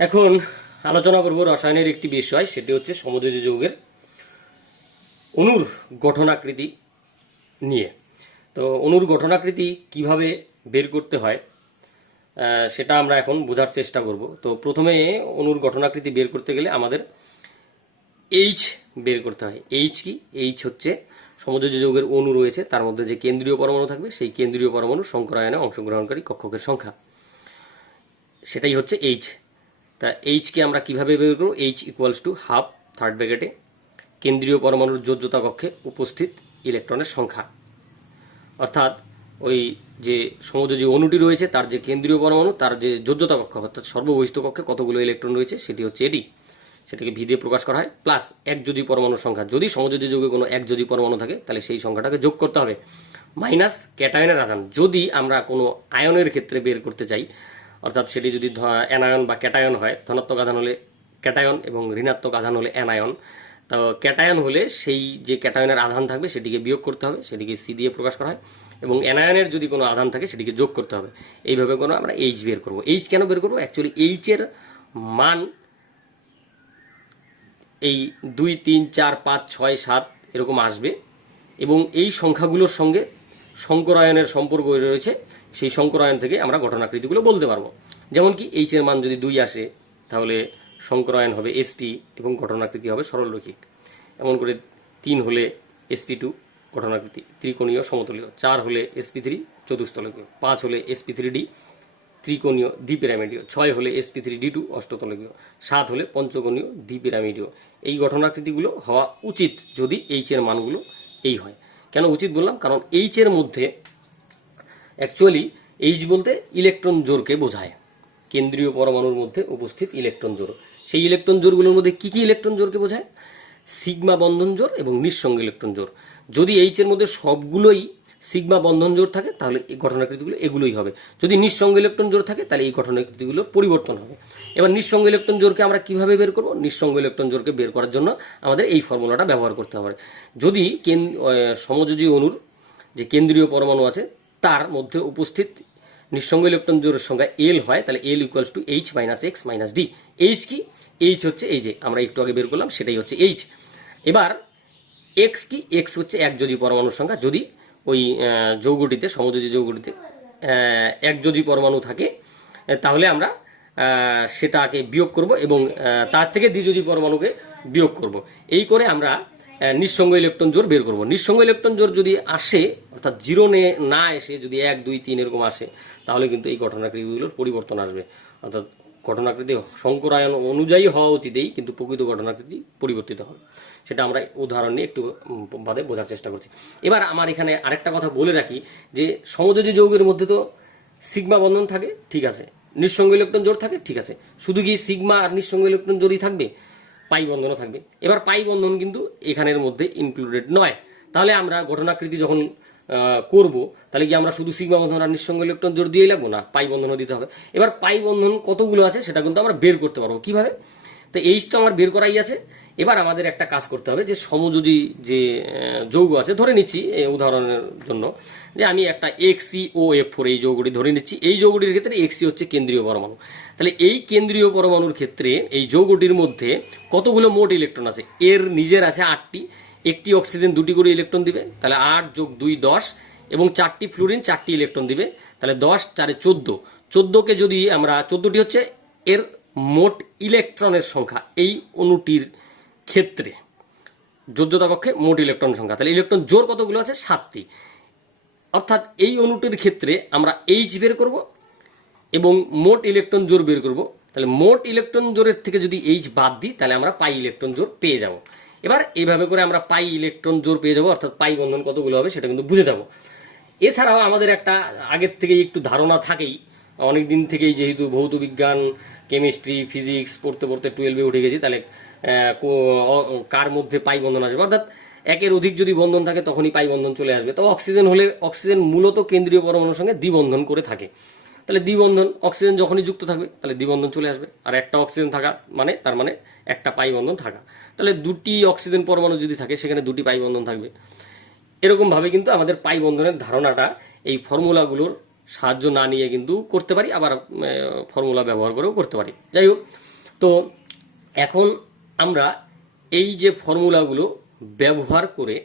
এখন আলোচনা করব রসায়নের একটি বিষয়, সেটি হচ্ছে সমযোজী যৌগের অণুর গঠনাকৃতি নিয়ে। তো অণুর গঠনাকৃতি কিভাবে বের করতে হয় সেটা আমরা এখন বোঝার চেষ্টা করব। তো প্রথমে অণুর গঠনাকৃতি বের করতে গেলে আমাদের এইচ বের করতে হয়। এইচ কি? এইচ হচ্ছে সমযোজী যৌগের অণু রয়েছে, তার মধ্যে যে কেন্দ্রীয় পরমাণু থাকবে সেই কেন্দ্রীয় পরমাণু সংকরায়নে অংশগ্রহণকারী কক্ষকের সংখ্যা, সেটাই হচ্ছে এইচ। তা এইচকে আমরা কিভাবে বের করব? H equals to half third ব্র্যাকেটে কেন্দ্রীয় পরমাণুর যোজ্যতা কক্ষে উপস্থিত ইলেকট্রনের সংখ্যা, অর্থাৎ ওই যে সমযোজী অণুটি রয়েছে তার যে কেন্দ্রীয় পরমাণু তার যে যোজ্যতা কক্ষ অর্থাৎ সর্ববহিস্থ কক্ষে কতগুলো ইলেকট্রন রয়েছে সেটি হচ্ছে এটি, সেটাকে ভি দিয়ে প্রকাশ করা হয়, প্লাস একযোজী পরমাণুর সংখ্যা। যদি সমযোজী যৌগে কোনো একযোজী পরমাণু থাকে তাহলে সেই সংখ্যাটাকে যোগ করতে হবে, মাইনাস ক্যাটায়নের আধান। যদি আমরা কোনো আয়নের ক্ষেত্রে বের করতে চাই, অর্থাৎ সেটি যদি অ্যানায়ন বা ক্যাটায়ন হয়, ধনাত্মক আধান হলে ক্যাটায়ন এবং ঋণাত্মক আধান হলে অ্যানায়ন। তো ক্যাটায়ন হলে সেই যে ক্যাটায়নের আধান থাকবে সেটিকে বিয়োগ করতে হবে, সেটিকে সি দিয়ে প্রকাশ করা হয়, এবং অ্যানায়নের যদি কোনো আধান থাকে সেটিকে যোগ করতে হবে। এইভাবে কোনো আমরা এইচ বের করব। এইচ কেন বের করবো? অ্যাকচুয়ালি এইচের মান এই 2, 3, 4, 5, 6, 7 এরকম আসবে, এবং এই সংখ্যাগুলোর সঙ্গে সংকরায়নের সম্পর্ক রয়েছে। সেই সংকরায়ন থেকে আমরা ঘটনাকৃতিগুলো বলতে পারবো। যেমন কি এইচ এর মান যদি 2 আসে তাহলে সংকরায়ন হবে এসপি এবং ঘটনাকৃতি হবে সরলরৈখিক। এমন করে 3 হলে sp2 ঘটনাকৃতি ত্রিকোণীয় সমতলীয়, 4 হলে sp3 চতুস্তলকীয়, 5 হলে sp3d ত্রিকোণীয় দ্বিপিরামিডীয়, 6 হলে sp3d2 অষ্টতলকীয়, 7 হলে পঞ্চকোণীয় দ্বিপিরামিডীয়। এই ঘটনাকৃতিগুলো হওয়া উচিত যদি এইচ এর মানগুলো এই হয়। কেন উচিত বললাম? কারণ এইচ এর মধ্যে অ্যাকচুয়ালি এইচ বলতে ইলেকট্রন জোরকে বোঝায়, কেন্দ্রীয় পরমাণুর মধ্যে উপস্থিত ইলেকট্রন জোর। সেই ইলেকট্রন জোরগুলোর মধ্যে কি কি ইলেকট্রন জোরকে বোঝায়? সিগমা বন্ধন জোর এবং নিঃসঙ্গ ইলেকট্রন জোর। যদি এইচ এর মধ্যে সবগুলোই সিগমা বন্ধন জোর থাকে তাহলে এই ঘটনাকৃতিগুলো এগুলোই হবে। যদি নিঃসঙ্গ ইলেকট্রন জোর থাকে তাহলে এই ঘটনাকৃতিগুলোর পরিবর্তন হবে। এবার নিঃসঙ্গ ইলেকট্রন জোরকে আমরা কিভাবে বের করব? নিঃসঙ্গ ইলেকট্রন জোরকে বের করার জন্য আমাদের এই ফর্মুলাটা ব্যবহার করতে হবে। যদি সমযোজী অণুর যে কেন্দ্রীয় পরমাণু আছে তার মধ্যে উপস্থিত নিঃসঙ্গ ইলেকট্রন জোরের সংখ্যা এল হয়, তাহলে L equals to H minus X minus D. H কি? এইচ হচ্ছে এই যে আমরা একটু আগে বের করলাম সেটাই হচ্ছে এইচ। এবার এক্স কি? এক্স হচ্ছে একযোজী পরমাণুর সংখ্যা। যদি ওই যৌগটিতে, সমযোজী যৌগটিতে একযোজী পরমাণু থাকে তাহলে আমরা সেটাকে বিয়োগ করব এবং তার থেকে দ্বিযোজী পরমাণুকে বিয়োগ করব। এই করে আমরা নিঃসঙ্গ ইলেকট্রন জোর বের করব। নিঃসঙ্গ ইলেকট্রন জোর যদি আসে, অর্থাৎ জিরো না এসে যদি 1, 2, 3 এরকম আসে তাহলে কিন্তু এই ঘটনাকৃতিগুলোর পরিবর্তন আসবে। অর্থাৎ ঘটনাকৃতি সংকরায়ন অনুযায়ী হওয়া উচিতই, কিন্তু প্রকৃত ঘটনাকৃতি পরিবর্তিত হবে। সেটা আমরা উদাহরণ নিয়ে একটু বাদে বোঝার চেষ্টা করছি। এবার আমার এখানে আরেকটা কথা বলে রাখি যে সমযোজী যৌগের মধ্যে তো সিগমা বন্ধন থাকে, ঠিক আছে, নিঃসঙ্গ ইলেকট্রন জোর থাকে, ঠিক আছে, শুধু কি সিগমা আর নিঃসঙ্গ ইলেকট্রন জোরই থাকবে? পাই বন্ধনও থাকবে। এবার পাই বন্ধন কিন্তু এখানের মধ্যে ইনক্লুডেড নয়। তাহলে আমরা ঘটনাকৃতি যখন করব তাহলে কি আমরা শুধু সিগমা বন্ধন আর নিঃসঙ্গ ইলেকট্রন জোর দিয়েই লাগবো? না, পাই বন্ধনও দিতে হবে। এবার পাই বন্ধন কতগুলো আছে সেটা কিন্তু আমরা বের করতে পারবো। কিভাবে? তো এইচ তো আমার বের করাই আছে। এবার আমাদের একটা কাজ করতে হবে যে সমযোজী যে যৌগ আছে, ধরে নিচ্ছি উদাহরণের জন্য যে আমি একটা XeO4 এই যৌগটি ধরে নিচ্ছি। এই যৌগটির ক্ষেত্রে এক্সি হচ্ছে কেন্দ্রীয় পরমাণু। তাহলে এই কেন্দ্রীয় পরমাণুর ক্ষেত্রে এই যৌগটির মধ্যে কতগুলো মোট ইলেকট্রন আছে? এর নিজের আছে 8টি। একটি অক্সিজেন 2টি করে ইলেকট্রন দিবে, তাহলে 8 যোগ 2 10, এবং 4টি ফ্লুরিন 4টি ইলেকট্রন দিবে, তাহলে 10 4 14। 14কে যদি আমরা 14টি হচ্ছে এর মোট ইলেকট্রনের সংখ্যা এই অণুটির ক্ষেত্রে, যোজ্যতা কক্ষে মোট ইলেকট্রন সংখ্যা। তাহলে ইলেকট্রন জোর কতগুলো আছে? 7টি। অর্থাৎ এই অণুটির ক্ষেত্রে আমরা এইচ বের করব এবং মোট ইলেকট্রন জোর বের করব। তাহলে মোট ইলেকট্রন জোরের থেকে যদি এইচ বাদ দিই তাহলে আমরা পাই ইলেকট্রন জোর পেয়ে যাব। এবার এইভাবে করে আমরা পাই ইলেকট্রন জোর পেয়ে যাব, অর্থাৎ পাই বন্ধন কতগুলো হবে সেটা কিন্তু বুঝে যাব। এছাড়াও আমাদের একটা আগের থেকেই একটু ধারণা থাকেই, অনেক দিন থেকেই, যেহেতু ভৌত বিজ্ঞান, কেমিস্ট্রি, ফিজিক্স পড়তে পড়তে 12-এ উঠে গেছি, তাহলে কার মধ্যে পাই বন্ধন আসবে, অর্থাৎ একের অধিক যদি বন্ধন থাকে তখনই পাই বন্ধন চলে আসবে। তো অক্সিজেন হলে, অক্সিজেন মূলত কেন্দ্রীয় পরমাণুর সঙ্গে দ্বিবন্ধন করে থাকে, তাহলে দ্বিবন্ধন অক্সিজেন যখনই যুক্ত থাকবে তাহলে দ্বিবন্ধন চলে আসবে। আর একটা অক্সিজেন থাকা মানে তার মানে একটা পাই বন্ধন থাকা, তাহলে 2টি অক্সিজেন পরমাণু যদি থাকে সেখানে 2টি পাই বন্ধন থাকবে। এরকম ভাবে কিন্তু আমাদের পাই বন্ধনের ধারণাটা এই ফর্মুলাগুলোর সাহায্য না নিয়ে কিন্তু করতে পারি, আবার ফর্মুলা ব্যবহার করেও করতে পারি। যাই হোক, তো এখন আমরা এই যে ফর্মুলাগুলো ব্যবহার করে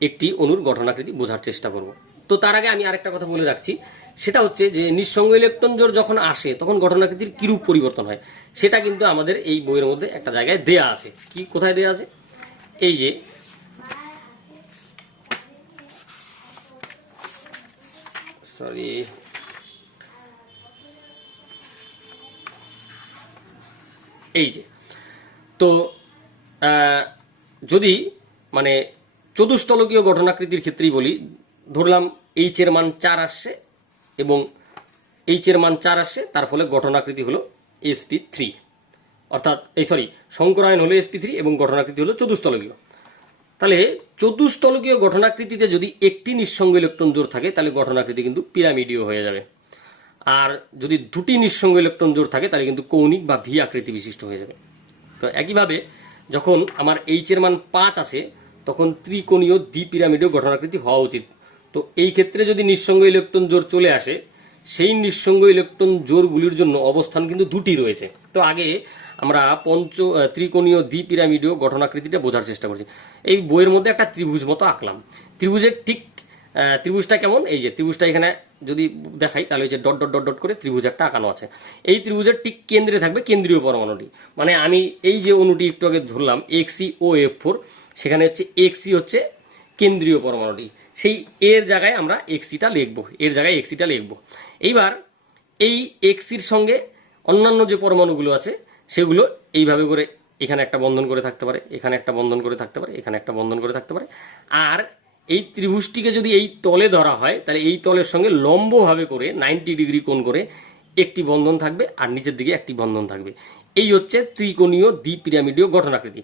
একটি অণুর গঠনাকৃতি বোঝার চেষ্টা করব। তো তার আগে আমি আরেকটা কথা বলে রাখছি, সেটা হচ্ছে যে নিঃসঙ্গ ইলেকট্রন জোড় যখন আসে তখন গঠনাকৃতির কিরূপ পরিবর্তন হয় সেটা কিন্তু আমাদের এই বইয়ের মধ্যে একটা জায়গায় দেয়া আছে। কি কোথায় দেয়া আছে? এই যে সরি এই যে তো যদি মানে চতুস্তলকীয় গঠনাকৃতির ক্ষেত্রেই বলি, ধরলাম এইচ এর মান 4 আসছে এবং এইচ এর মান 4 আসছে, তার ফলে গঠনাকৃতি হলো sp3, অর্থাৎ সংকরায়ন হলো sp3 এবং গঠনাকৃতি হলো চতুস্তলকীয়। তাহলে চতুস্তলকীয় গঠনাকৃতিতে যদি একটি নিঃসঙ্গ ইলেকট্রন জোড় থাকে তাহলে গঠনাকৃতি কিন্তু পিরামিডীয় হয়ে যাবে, আর যদি দুটি নিঃসঙ্গ ইলেকট্রন জোড় থাকে তাহলে কিন্তু কৌণিক বা ভি আকৃতি বিশিষ্ট হয়ে যাবে। তো একইভাবে যখন আমার এইচ এর মান 5 আসে তখন ত্রিকোণীয় দ্বিপিরামিডীয় গঠনাকৃতি হওয়া উচিত। তো এই ক্ষেত্রে যদি নিঃসঙ্গ ইলেকট্রন জোড় চলে আসে, সেই নিঃসঙ্গ ইলেকট্রন জোড়গুলির জন্য অবস্থান কিন্তু দুটি রয়েছে। তো আগে আমরা ত্রিকোণীয় দ্বিপিরামিডীয় গঠনাকৃতিটা বোঝার চেষ্টা করছি। এই বইয়ের মধ্যে একটা ত্রিভুজ মতো আঁকলাম। ত্রিভুজের ঠিক ত্রিভুজটা কেমন, এই যে ত্রিভুজটা এখানে যদি দেখাই তাহলে এই যে ডট ডট ডট ডট করে ত্রিভুজ একটা আঁকানো আছে। এই ত্রিভুজের ঠিক কেন্দ্রে থাকবে কেন্দ্রীয় পরমাণুটি। মানে আমি এই যে অণুটি একটু আগে ধরলাম XeOF4, সেখানে হচ্ছে Xe হচ্ছে কেন্দ্রীয় পরমাণুটি, সেই এর জায়গায় আমরা Xe-টা লিখবো, এর জায়গায় Xe-টা লিখবো। এইবার এই Xe-র সঙ্গে অন্যান্য যে পরমাণুগুলো আছে সেগুলো এইভাবে করে এখানে একটা বন্ধন করে থাকতে পারে, এখানে একটা বন্ধন করে থাকতে পারে, এখানে একটা বন্ধন করে থাকতে পারে। আর এই ত্রিভুজটিকে যদি এই তলে ধরা হয় তাহলে এই তলের সঙ্গে লম্বভাবে করে 90 ডিগ্রি কোণ করে একটি বন্ধন থাকবে আর নিচের দিকে একটি বন্ধন থাকবে। এই হচ্ছে ত্রিকোণীয় দ্বিপিরামিডীয় গঠনাকৃতি।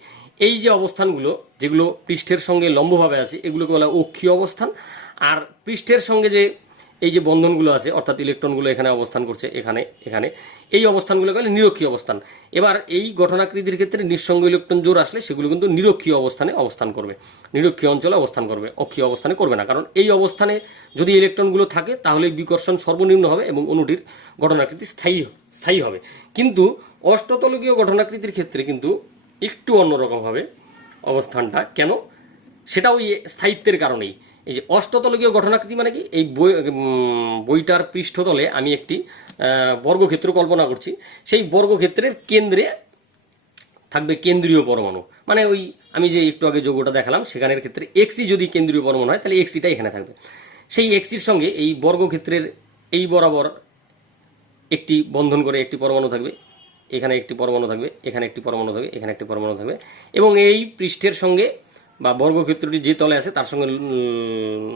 এই যে অবস্থানগুলো যেগুলো পৃষ্ঠের সঙ্গে লম্বভাবে আছে এগুলোকে বলা অক্ষীয় অবস্থান, আর পৃষ্ঠের সঙ্গে যে এই যে বন্ধনগুলো আছে অর্থাৎ ইলেকট্রনগুলো এখানে অবস্থান করছে, এখানে এখানে, এই অবস্থানগুলোকে বলে নিরক্ষীয় অবস্থান। এবার এই গঠনাকৃতির ক্ষেত্রে নিঃসঙ্গ ইলেকট্রন জোড় আসলে সেগুলো কিন্তু নিরক্ষীয় অবস্থানে অবস্থান করবে, নিরক্ষীয় অঞ্চলে অবস্থান করবে, অক্ষীয় অবস্থানে করবে না। কারণ এই অবস্থানে যদি ইলেকট্রনগুলো থাকে তাহলে বিকর্ষণ সর্বনিম্ন হবে এবং অণুটির গঠনাকৃতি স্থায়ী হবে। কিন্তু অষ্টতলকীয় গঠনাকৃতির ক্ষেত্রে কিন্তু একটু অন্যরকম হবে অবস্থানটা। কেন? সেটা ওই স্থায়িত্বের কারণেই। এই যে অষ্টতলকীয় গঠনাকৃতি মানে কি, এই বইটার পৃষ্ঠতলে আমি একটি বর্গক্ষেত্র কল্পনা করছি, সেই বর্গক্ষেত্রের কেন্দ্রে থাকবে কেন্দ্রীয় পরমাণু। মানে ওই আমি যে একটু আগে যোগটা দেখালাম সেখানের ক্ষেত্রে Xe যদি কেন্দ্রীয় পরমাণু হয় তাহলে Xe-টা এখানে থাকবে। সেই Xe-র সঙ্গে এই বর্গক্ষেত্রের এই বরাবর একটি বন্ধন করে একটি পরমাণু থাকবে, এখানে একটি পরমাণু থাকবে, এখানে একটি পরমাণু থাকবে, এখানে একটি পরমাণু থাকবে, এবং এই পৃষ্ঠের সঙ্গে বা বর্গক্ষেত্রটি যে তলে আছে তার সঙ্গে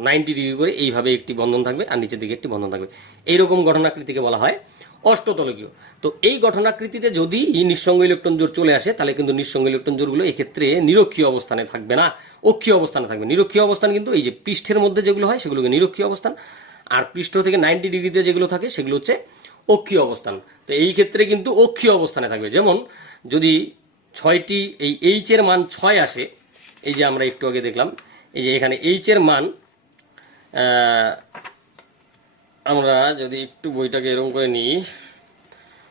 90 ডিগ্রি করে এইভাবে একটি বন্ধন থাকবে আর নিচের দিকে একটি বন্ধন থাকবে। এইরকম গঠনাকৃতিকে বলা হয় অষ্টতলকীয়। তো এই গঠনাকৃতিতে যদি নিঃসঙ্গ ইলেকট্রন জোড় চলে আসে তাহলে কিন্তু নিঃসঙ্গ ইলেকট্রন জোড়গুলো এক্ষেত্রে নিরক্ষীয় অবস্থানে থাকবে না, অক্ষীয় অবস্থানে থাকবে। নিরক্ষীয় অবস্থান কিন্তু এই যে পৃষ্ঠের মধ্যে যেগুলো হয় সেগুলোকে নিরক্ষীয় অবস্থান, আর পৃষ্ঠ থেকে 90 ডিগ্রিতে যেগুলো থাকে সেগুলো হচ্ছে অক্ষীয় অবস্থান। তো এই ক্ষেত্রে কিন্তু অক্ষীয় অবস্থানে থাকবে। যেমন যদি 6টি এই H এর মান 6 আসে, এই যে আমরা একটু আগে দেখলাম এই যে এখানে H এর মান, আমরা যদি একটু বইটাকে এরকম করে নিই,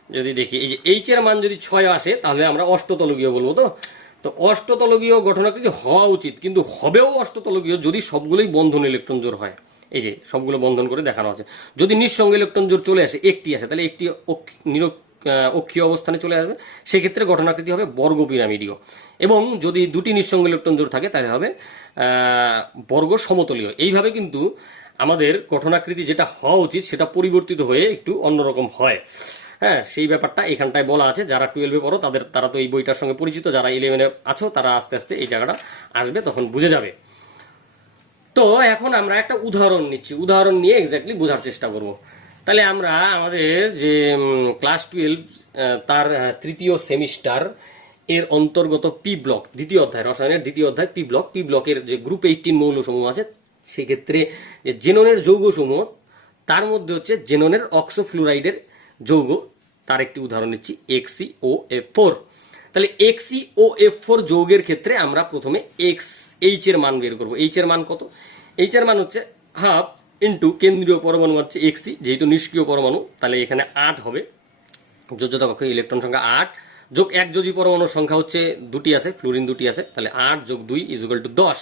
যদি দেখি এই যে H এর মান যদি 6 আসে তাহলে আমরা অষ্টতলকীয় বলবো। তো অষ্টতলকীয় গঠনাকৃতি হওয়া উচিত, কিন্তু হবেও অষ্টতলকীয় যদি সবগুলোই বন্ধন ইলেকট্রন জোড় হয়। এই যে সবগুলো বন্ধন করে দেখানো আছে। যদি নিঃসঙ্গ ইলেকট্রন জোড় চলে আসে, একটি আসে, তাহলে একটি অক্ষীয় অবস্থানে চলে আসবে, সেক্ষেত্রে গঠনাকৃতি হবে বর্গ পিরামিডীয়। এবং যদি দুটি নিঃসঙ্গ ইলেকট্রন জোড় থাকে তাহলে হবে বর্গ সমতলীয়। এইভাবে কিন্তু আমাদের গঠনাকৃতি যেটা হওয়া উচিত সেটা পরিবর্তিত হয়ে একটু অন্যরকম হয়। হ্যাঁ, সেই ব্যাপারটা এখানটায় বলা আছে। যারা 12-এ পড়ো তারা তো এই বইটার সঙ্গে পরিচিত, যারা 11-এ আছো তারা আস্তে আস্তে এই জায়গাটা আসবে, তখন বুঝে যাবে। তো এখন আমরা একটা উদাহরণ নিচ্ছি, উদাহরণ নিয়ে এক্স্যাক্টলি বোঝার চেষ্টা করব। তাহলে আমরা আমাদের যে ক্লাস 12 তার তৃতীয় সেমিস্টার এর অন্তর্গত পি ব্লক দ্বিতীয় অধ্যায়, রসায়নের দ্বিতীয় অধ্যায় পি ব্লকের যে গ্রুপ 18 মৌলসমূহ আছে, সেক্ষেত্রে যে জেননের যৌগসমূহ তার মধ্যে হচ্ছে জেননের অক্সোফ্লুরাইডের যৌগ, তার একটি উদাহরণ নিচ্ছি XeOF4। তাহলে XeOF4 যৌগের ক্ষেত্রে আমরা প্রথমে H এর মান বের করব। H এর মান কত? H এর মান হচ্ছে হাফ ইন্টু কেন্দ্রীয় পরমাণু হচ্ছে Xe, যেহেতু নিষ্ক্রিয় পরমাণু তাহলে এখানে 8 হবে, যোজ্যতা কক্ষে ইলেকট্রন সংখ্যা 8 যোগ 1 যোজি পরমাণুর সংখ্যা হচ্ছে দুটি আছে, ফ্লুরিন দুটি আছে, তাহলে 8 যোগ 2 = 10।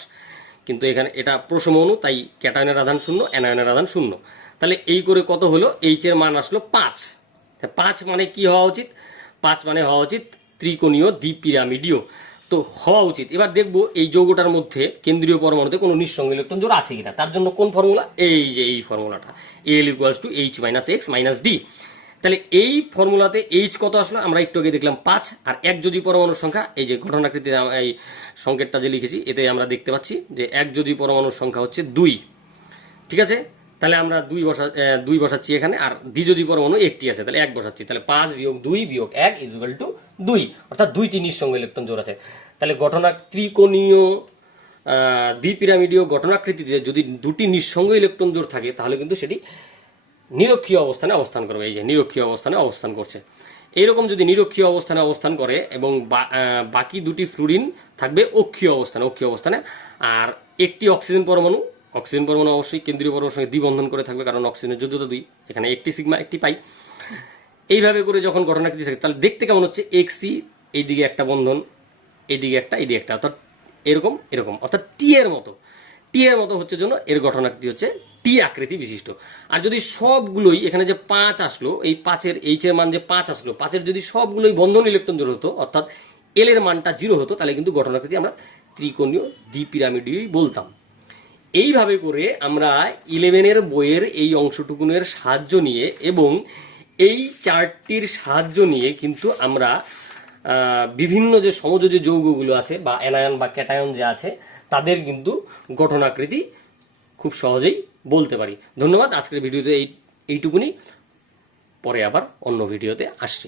কিন্তু এখানে এটা প্রশম অণু, তাই ক্যাটায়নের আধান 0, অ্যানায়নের আধান 0। তাহলে এই করে কত হলো, এইচ এর মান আসলো 5। 5 মানে কি হওয়া উচিত? 5 মানে হওয়া উচিত ত্রিকোণীয় দ্বিপিরামিডীয়। তো হওয়া উচিত। এবার দেখবো এই যৌগটার মধ্যে কেন্দ্রীয় পরমাণুতে কোনো নিঃসঙ্গ ইলেকট্রন জোড় আছে কিনা। তার জন্য কোন ফর্মুলা? এই যে এই ফর্মুলাটা, Al = H - X - D। তাহলে এই ফর্মুলাতে H কত আসলো? আমরা একটু আগে দেখলাম 5, আর 1 যোজি পরমাণুর সংখ্যা, এই যে ঘটনাকৃতির এই সংকেতটা যে লিখেছি এতে আমরা দেখতে পাচ্ছি যে 1 যোজি পরমাণুর সংখ্যা হচ্ছে 2। ঠিক আছে, তাহলে আমরা 2 বসাচ্ছি এখানে, আর দ্বিযোজি পরমাণু একটি আছে, তাহলে 1 বসাচ্ছি। তাহলে 5 - 2 - 1 = 2, অর্থাৎ 2টি নিঃসঙ্গ ইলেকট্রন জোড় আছে। তাহলে ত্রিকোণীয় দ্বিপিরামিডীয় গঠনাকৃতিতে যদি দুটি নিঃসঙ্গ ইলেকট্রন জোড় থাকে তাহলে কিন্তু সেটি নিরক্ষীয় অবস্থানে অবস্থান করবে। এই যে নিরক্ষীয় অবস্থানে অবস্থান করছে। এইরকম যদি নিরক্ষীয় অবস্থানে অবস্থান করে এবং বাকি দুটি ফ্লুরিন থাকবে অক্ষীয় অবস্থানে, আর একটি অক্সিজেন পরমাণু অবশ্যই কেন্দ্রীয় পরমাণুর সঙ্গে দ্বিবন্ধন করে থাকবে, কারণ অক্সিজেনের যোগ্যতা 2, এখানে একটি সিগমা একটি পাই। এইভাবে করে যখন ঘটনাকৃতি থাকে তাহলে দেখতে কেমন হচ্ছে? এক্সি, এইদিকে একটা বন্ধন, এইদিকে একটা, অর্থাৎ এরকম, অর্থাৎ টি এর মতো হচ্ছে জন্য এর ঘটনাকৃতি হচ্ছে টি আকৃতি বিশিষ্ট। আর যদি সবগুলোই এখানে যে 5 আসলো, এই 5-এর এইচ এর মান যে 5 আসলো, 5-এর যদি সবগুলোই বন্ধন ইলেকট্রন জোড় হতো, অর্থাৎ এল এর মানটা 0 হতো, তাহলে কিন্তু ঘটনাকৃতি আমরা ত্রিকোণীয় দ্বিপিরামিডীয় বলতাম। এইভাবে করে আমরা 11-এর বইয়ের এই অংশটুকুনের সাহায্য নিয়ে এবং এই চার্টটির সাহায্য নিয়ে কিন্তু আমরা বিভিন্ন যে সমযোজী যৌগগুলো আছে বা অ্যানায়ন বা ক্যাটায়ন যে আছে তাদের কিন্তু গঠনাকৃতি খুব সহজেই বলতে পারি। ধন্যবাদ। আজকের ভিডিওতে এইটুকুনি, পরে আবার অন্য ভিডিওতে আসছি।